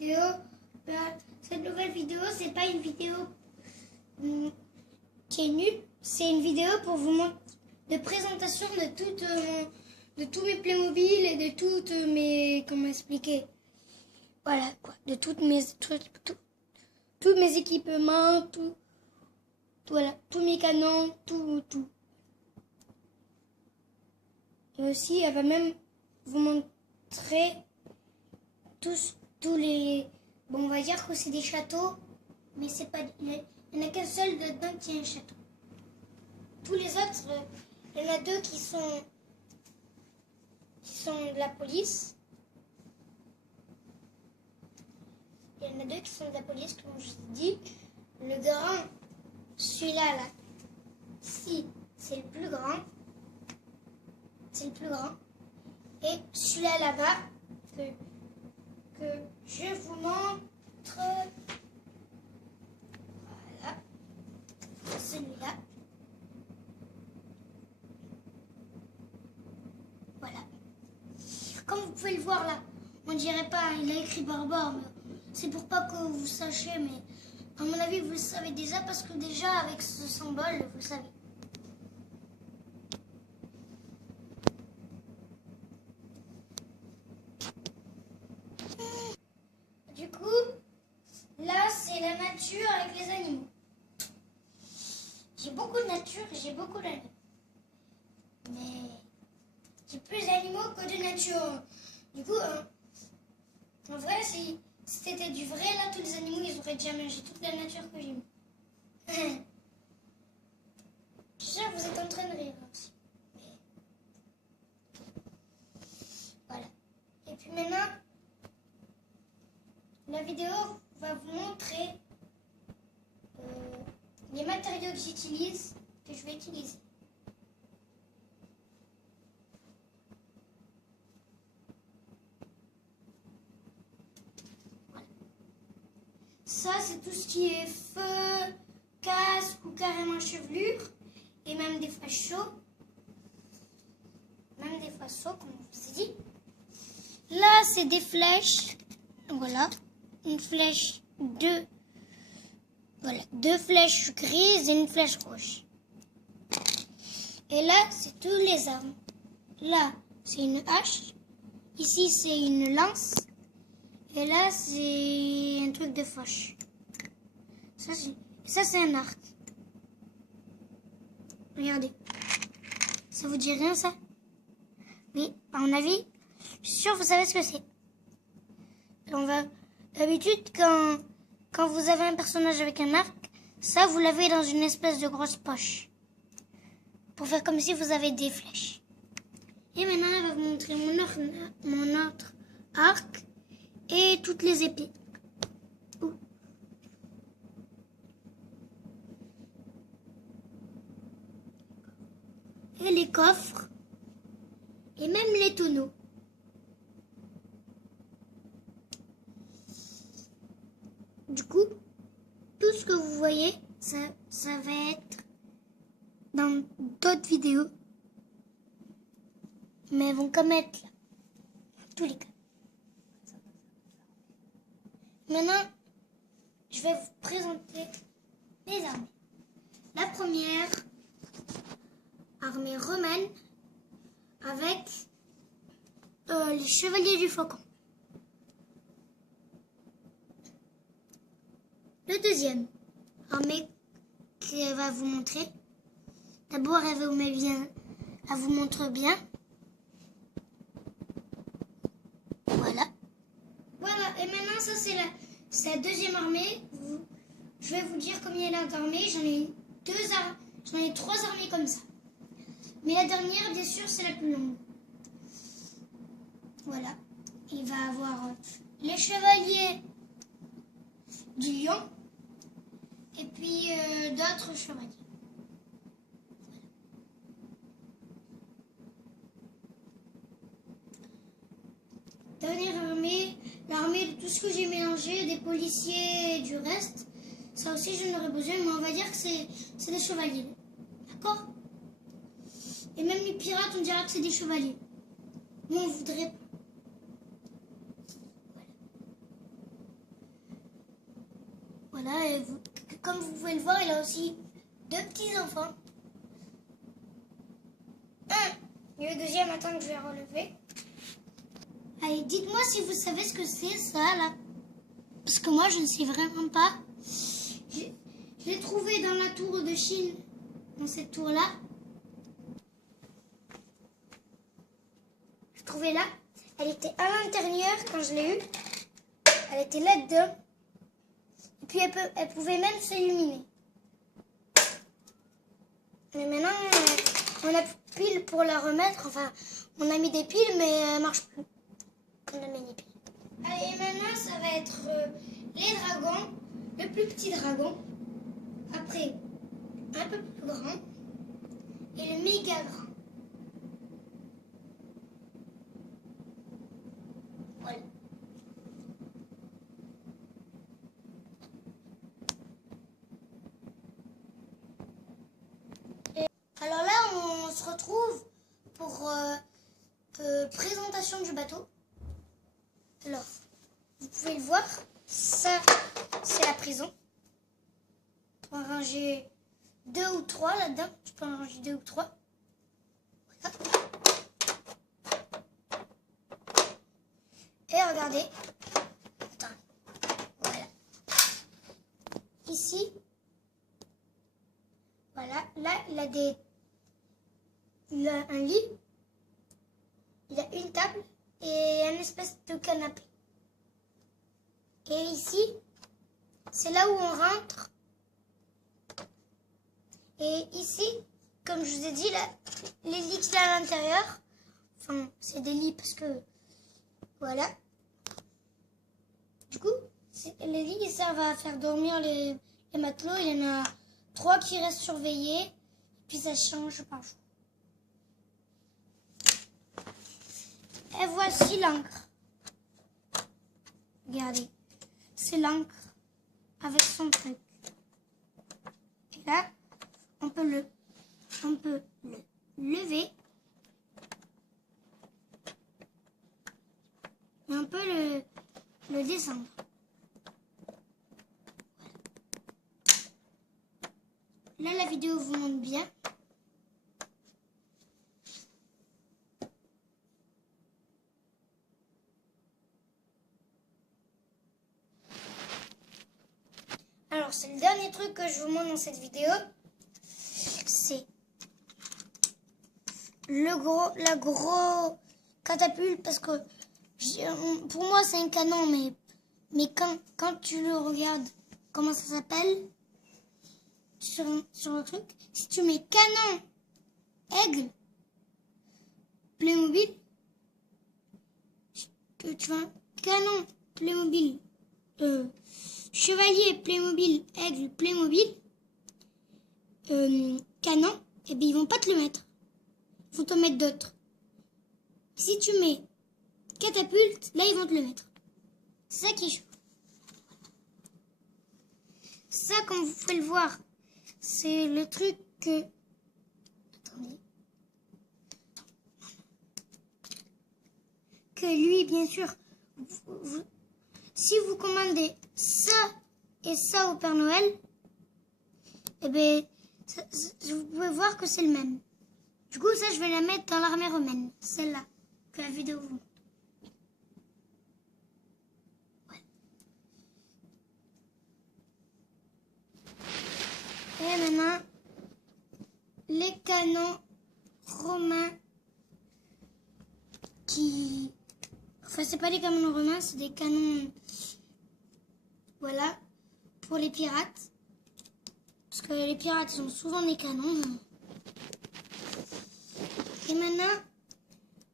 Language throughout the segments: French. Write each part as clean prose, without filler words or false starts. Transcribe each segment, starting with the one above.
vidéo. Cette nouvelle vidéo, c'est pas une vidéo qui est nulle. C'est une vidéo pour vous montrer de présentation de tous mes Playmobil et de toutes mes... Comment expliquer? Voilà, quoi. De toutes mes trucs, tous mes équipements, voilà, tous mes canons, tout. Et aussi, elle va même vous montrer tous les... Bon, on va dire que c'est des châteaux, mais c'est pas... Il n'y en a qu'un seul dedans qui est un château. Tous les autres, il y en a deux qui sont de la police. Il y en a deux qui sont de la police, comme je vous ai dit. Le grand, celui-là, là, ici, c'est le plus grand. C'est le plus grand. Et celui-là, là-bas, que je vous montre. Voilà. Celui-là. Voilà. Comme vous pouvez le voir là, on dirait pas, il a écrit barbare, mais c'est pour pas que vous sachiez, mais à mon avis, vous le savez déjà, parce que déjà, avec ce symbole, vous le savez. Du coup, là, c'est la nature avec les animaux. J'ai beaucoup de nature et j'ai beaucoup d'animaux. Mais j'ai plus d'animaux que de nature. Du coup, en vrai, si c'était du vrai, là, tous les animaux, ils auraient déjà mangé toute la nature que j'ai mis. Je sais que vous êtes en train de rire aussi. Mais... Voilà. Et puis maintenant, la vidéo va vous montrer les matériaux que j'utilise, que je vais utiliser. Voilà. Ça, c'est tout ce qui est feu, casque ou carrément chevelure, et même des fois chaud. Même des fois chaud, comme je vous ai dit. Là, c'est des flèches. Voilà. Une flèche, deux flèches grises et une flèche rouge. Et là, c'est tous les armes. Là, c'est une hache. Ici, c'est une lance. Et là, c'est un truc de fauche. Ça, c'est un arc. Regardez. Ça vous dit rien, ça? Oui, à mon avis, je suis sûre que vous savez ce que c'est. D'habitude, quand vous avez un personnage avec un arc, ça, vous l'avez dans une espèce de grosse poche. Pour faire comme si vous avez des flèches. Et maintenant, elle va vous montrer mon autre arc et toutes les épées. Et les coffres. Et même les tonneaux. Du coup, tout ce que vous voyez, ça va être dans d'autres vidéos. Mais elles vont comme être là. Dans tous les cas. Maintenant, je vais vous présenter les armées. La première, armée romaine, avec les chevaliers du faucon. Le deuxième, armée qu'elle va vous montrer. D'abord, elle vous montre bien. Voilà. Voilà, et maintenant, ça c'est la deuxième armée. Je vais vous dire combien il y a d'armées. J'en ai 3 armées comme ça. Mais la dernière, bien sûr, c'est la plus longue. Voilà. Il va avoir les chevaliers du lion. Et puis d'autres chevaliers. Voilà. Dernière armée, l'armée de tout ce que j'ai mélangé, des policiers et du reste. Ça aussi j'en aurais besoin, mais on va dire que c'est des chevaliers. D'accord? Et même les pirates, on dira que c'est des chevaliers. Moi, on voudrait pas. Voilà. Voilà, et comme vous pouvez le voir, il a aussi 2 petits-enfants. Un, et le deuxième, attends que je vais relever. Allez, dites-moi si vous savez ce que c'est ça, là. Parce que moi, je ne sais vraiment pas. Je l'ai trouvé dans la tour de Chine, dans cette tour-là. Je l'ai trouvée là. Elle était à l'intérieur quand je l'ai eue. Elle était là-dedans. Et puis elle pouvait même s'illuminer. Mais maintenant, on a plus de piles pour la remettre. Enfin, on a mis des piles, mais elle marche plus. On a mis des piles. Allez, maintenant, ça va être les dragons. Le plus petit dragon. Après, un peu plus grand. Et le méga grand. Voilà. Alors là, on se retrouve pour présentation du bateau. Alors, vous pouvez le voir, ça, c'est la prison. On peut en ranger 2 ou 3 là-dedans. Je peux en ranger 2 ou 3. Voilà. Et regardez. Attends. Voilà. Ici. Voilà. Là, il a un lit. Il a une table et une espèce de canapé. Et ici, c'est là où on rentre. Et ici, comme je vous ai dit, là, les lits qu'il y a à l'intérieur, enfin, c'est des lits parce que, voilà. Du coup, les lits, ils servent à faire dormir les matelots. Il y en a 3 qui restent surveillés. Et puis ça change par jour. Et voici l'encre. Regardez, c'est l'encre avec son truc. Et là, on peut le lever. Et on peut le descendre. Là, la vidéo vous montre bien. Alors, c'est le dernier truc que je vous montre dans cette vidéo. C'est la grosse catapulte. Parce que pour moi, c'est un canon. Mais quand tu le regardes, comment ça s'appelle sur le truc, si tu mets canon, aigle, Playmobil, tu vois, canon, Playmobil, chevalier, Playmobil, aigle, Playmobil, canon, et bien ils vont pas te le mettre. Ils vont te mettre d'autres. Si tu mets catapulte, là ils vont te le mettre. C'est ça qui est chaud. Ça, comme vous pouvez le voir, c'est le truc que... Attendez. Que lui, bien sûr, si vous commandez ça et ça au Père Noël, eh bien, vous pouvez voir que c'est le même. Du coup, ça, je vais la mettre dans l'armée romaine. Celle-là, que la vidéo vous montre. Ouais. Et maintenant, les canons romains qui... Enfin, c'est pas des canons romains, c'est des canons... Voilà, pour les pirates. Parce que les pirates, ils ont souvent des canons. Et maintenant,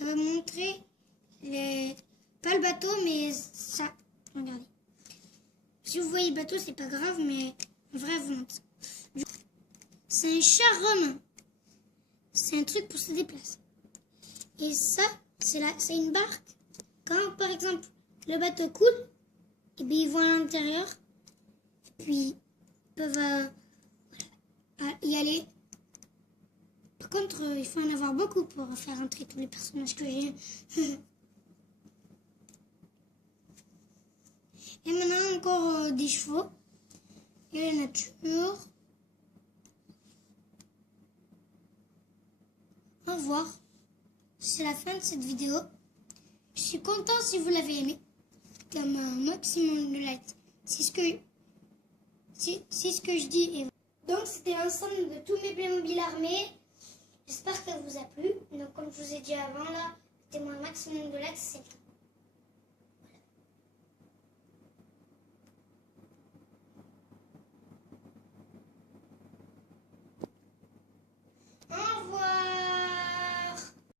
on va montrer pas le bateau, mais ça. Regardez. Si vous voyez le bateau, c'est pas grave, mais en vrai, vous montre ça. C'est un char romain. C'est un truc pour se déplacer. Et ça, c'est une barque. Quand, par exemple, le bateau coule, et bien, ils vont à l'intérieur. Et puis, ils peuvent y aller. Par contre, il faut en avoir beaucoup pour faire entrer tous les personnages que j'ai. Et maintenant, encore des chevaux. et la nature. Au revoir. C'est la fin de cette vidéo. Je suis content si vous l'avez aimé. Comme un maximum de likes. C'est ce que je dis. Donc c'était l'ensemble de tous mes Playmobil armés. J'espère que ça vous a plu. Donc comme je vous ai dit avant là, mettez-moi un maximum de likes.